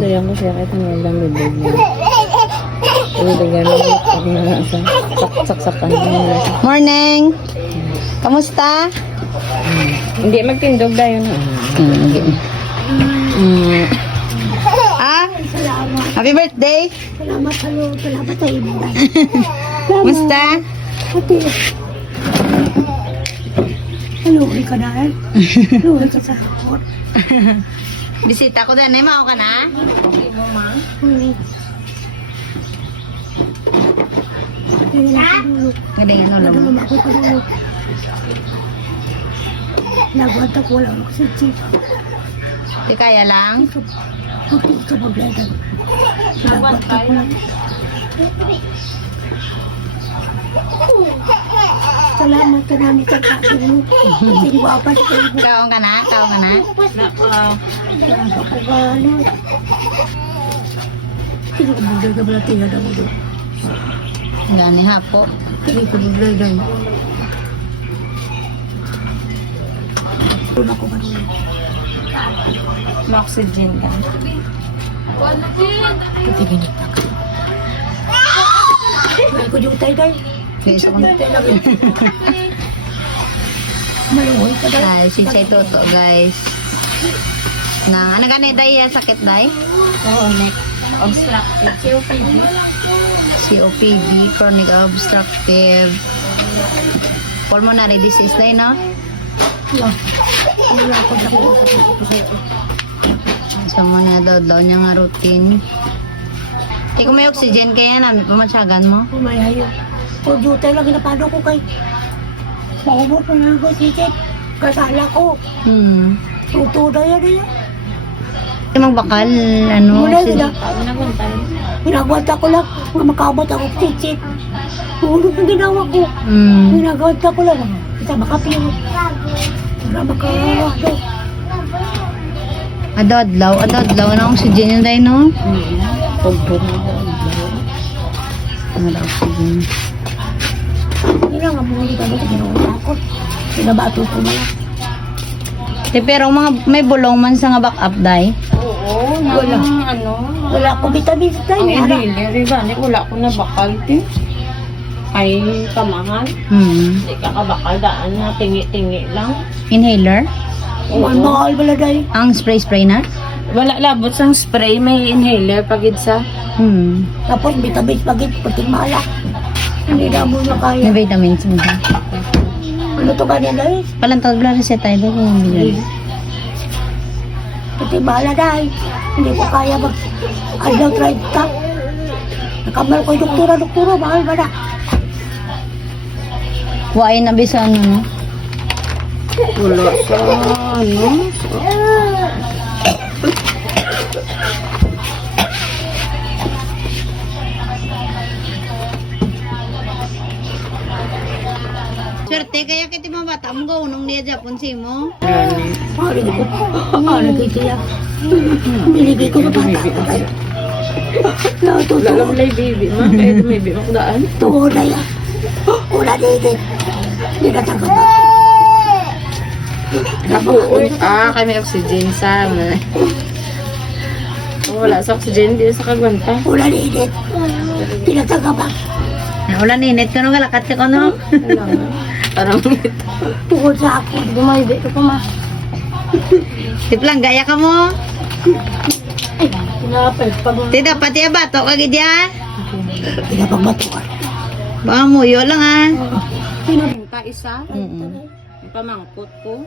Sayang ko siya kahit nga lang bibig niya. Bibigyan mo ako na sa saksakan. Morning! Kamusta? Hindi magtindog dayo na. Ah? Happy birthday! Salamat sa iyo. Kamusta? Ate. Haluhin ka na eh. Haluhin ka sa hapon. Bisita ko din. Mao ka na? Galing ano lang. Nagulong ako ka na. Nagwanta ko lang ako sa chip. Di kaya lang? Kapit ka magladan. Nagwanta ko lang. Salamat ka namin sa kain mo. Kasi guwapan ka mo. Kaon ka na? Kaon ka na? Salamat ka gano'n. Hindi ko magdal ka pala tiyan ako doon. Gani hapo. Hindi ko magdal doon. Doon ako gano'n. Ma-oxygen ka. Pati ganit na ka. May ko yung tayo. Guys, ako na. Maluhoy ka dahil. Ay, si Chay Toto, guys. Ano gani, Day? Sakit, Day? Oo, neck. Obstructive. COPD. COPD, chronic obstructive pulmonary disease, Day, no? Wala ako na ko. So, muna daw niya nga routine. Kung may oxygen kaya namin, pamatsagan mo. Umayayo. Kung jutay lang ginapano ko kay maumot mo lang ko sisit. Kasala ko. Tuto na yan eh. Magbakal, ano? Muna yun ah. Naguntay. Pinagwanta ko lang. Makamot ako sisit. Tulog ang ginawa ko. Pinagwanta ko lang. Kita makapino. Para makawado. Adodlaw na oxygen yun, Day, no? Tugbog. Ano daw oxygen? Hindi lang ang muli kami sa ginawa ko. Pinabato ko na lang. Pero may bulong man sa nga backup, Day. Oo, Wala. ano. Wala ko vitamins tayo. Ang inhaler, iba. Wala ko na bakal, ti. Ay, kamahal. Hindi ka kabakal, daan na tingi-tingi lang. Inhaler? Ang mahal pala dahil. Ang spray na? Wala labot sang spray, may inhaler pagid sa. Tapos vitamins pagit, pati malak. Hindi na mo na May kaya. vitamins mo. Ano to ganyan dahil? Palantag lang reseta ito kung hindi bigyan. Pati bala dahil. Hindi ko kaya mag... Adlaw try ka. Nakamal ko yung doktora, mahal ba na? Wain na bisa ano, no? Wala sa ano. Swerte kaya kiti mga bata mo gaunong niya Japon si mo. Mahal ko. Mahal ko kaya. Binigay ko na bata ko dahil. Natutuwa. Lalam lay baby, ma. Kaya may baby makdaan. Tuho na yan. Una din. Hindi na tanggap ba? Nabuoy. Kaya may oxygen sa. Wala sa oxygen, hindi sa kagwanta. Una din. Hindi na tanggap ba? Ulan init ka no galakat ka no. Wala nga. Parang ito. Tungkol sa ako. Dumaybe ko pa ma. Tiplang gaya ka mo. Pinapay. Pag Ti dapat ya bato kagid ya. Hindi na pagbatukan. Baka muyo lang ah. pinunta isa, Mm. pamangkot ko.